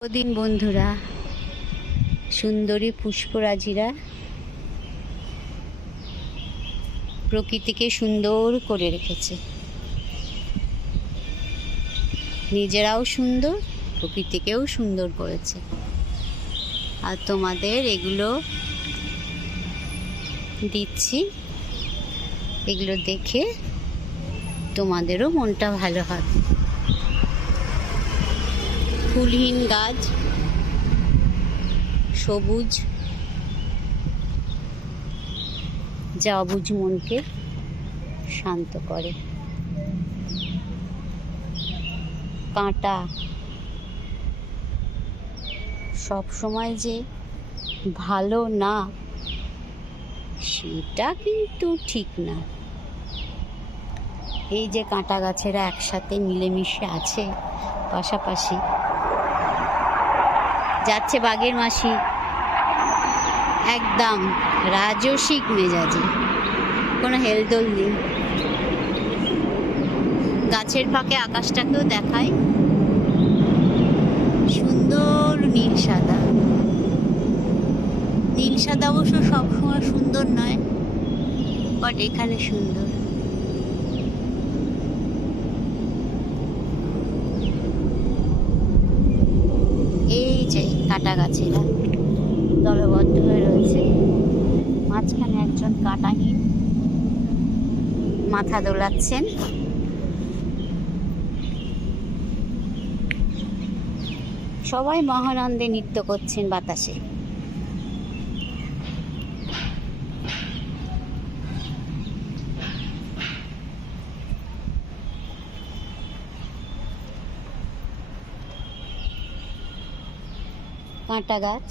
দিন বন্ধুরা, সুন্দরী পুষ্পরাজিরা প্রকৃতিকে সুন্দর করে রেখেছে। নিজেরাও সুন্দর, প্রকৃতিকেও সুন্দর করেছে। আর তোমাদের এগুলো দিচ্ছি, এগুলো দেখে তোমাদেরও মনটা ভালো হবে। ফুলহীন গাছ, সবুজ, যা অবুঝ মনকে শান্ত করে। কাঁটা সব সময় যে ভালো না, সেটা কিন্তু ঠিক না। এই যে কাঁটা গাছেরা একসাথে মিলেমিশে আছে, পাশাপাশি যাচ্ছে বাঘের মাসি একদম রাজসিক মেজাজে, কোনো হেলদোল নেই। গাছের ফাঁকে আকাশটাকেও দেখায়, সুন্দর নীল সাদা। নীল সাদা অবশ্য সবসময় সুন্দর নয়, বাট এখানে সুন্দর। এই যে কাঁটা গাছেরা দলবদ্ধ হয়ে রয়েছে, মাঝখানে একজন কাঁটাহীন মাথা দোলাচ্ছেন। সবাই মহানন্দে নৃত্য করছেন বাতাসে। কাঁটা গাছ,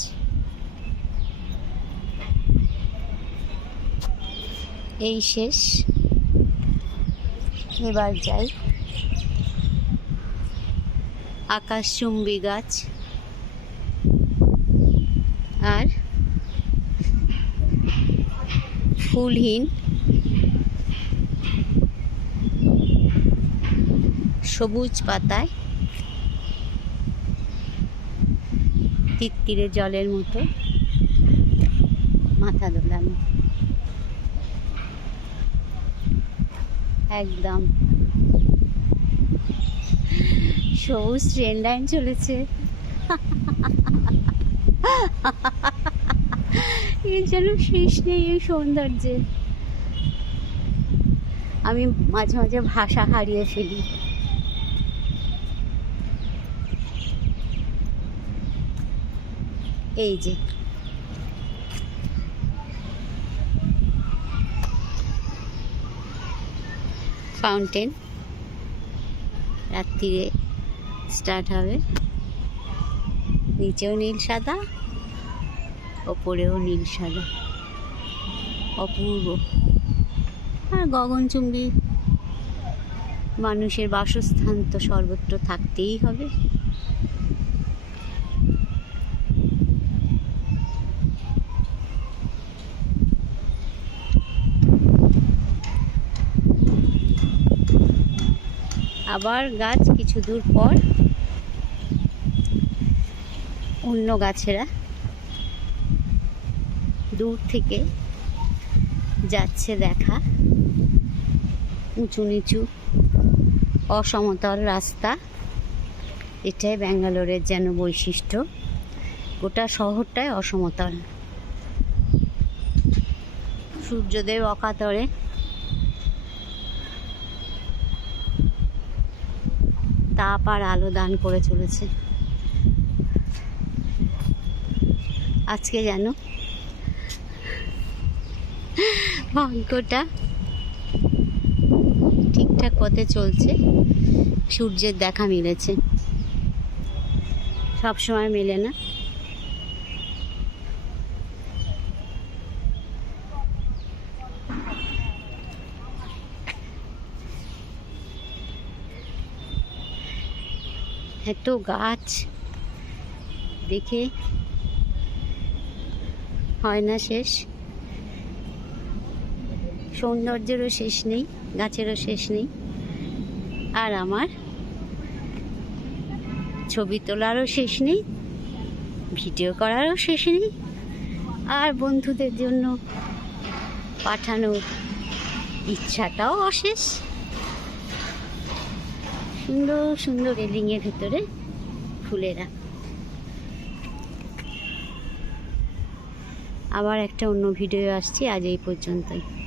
এই শেষ। এবার যাই আকাশচুম্বী গাছ আর ফুলহীন সবুজ পাতায় তিত্তিরে জলের মতো মাথা দোলানো। একদম সবুজ ট্রেন লাইন চলেছে। এর যেন শেষ নেই এই সৌন্দর্যে। আমি মাঝে মাঝে ভাষা হারিয়ে ফেলি। এই যে ফাউন্টেন রাত্রিরে স্টার্ট হবে। নিচেও নীল সাদা, ওপরেও নীল সাদা, অপূর্ব। আর গগনচুম্বী মানুষের বাসস্থান তো সর্বত্র থাকতেই হবে। আবার গাছ কিছু দূর পর অন্য গাছেরা দূর থেকে যাচ্ছে দেখা। উঁচু নিচু অসমতল রাস্তা, এটাই ব্যাঙ্গালোরের যেন বৈশিষ্ট্য। গোটা শহরটাই অসমতল। সূর্যদেব অকাতরে তাপ আর আলো দান করে চলেছে। আজকে যেন ভাগ্যটা ঠিকঠাক পথে চলছে, সূর্যের দেখা মিলেছে। সব সময় মেলে না। এত গাছ দেখে হয় না শেষ। সৌন্দর্যেরও শেষ নেই, গাছেরও শেষ নেই। আর আমার ছবি তোলারও শেষ নেই, ভিডিও করারও শেষ নেই, আর বন্ধুদের জন্য পাঠানোর ইচ্ছাটাও অশেষ। সুন্দর সুন্দর রেলিংয়ের ভিতরে ফুলেরা। আবার একটা অন্য ভিডিও আসছি, আজ এই পর্যন্তই।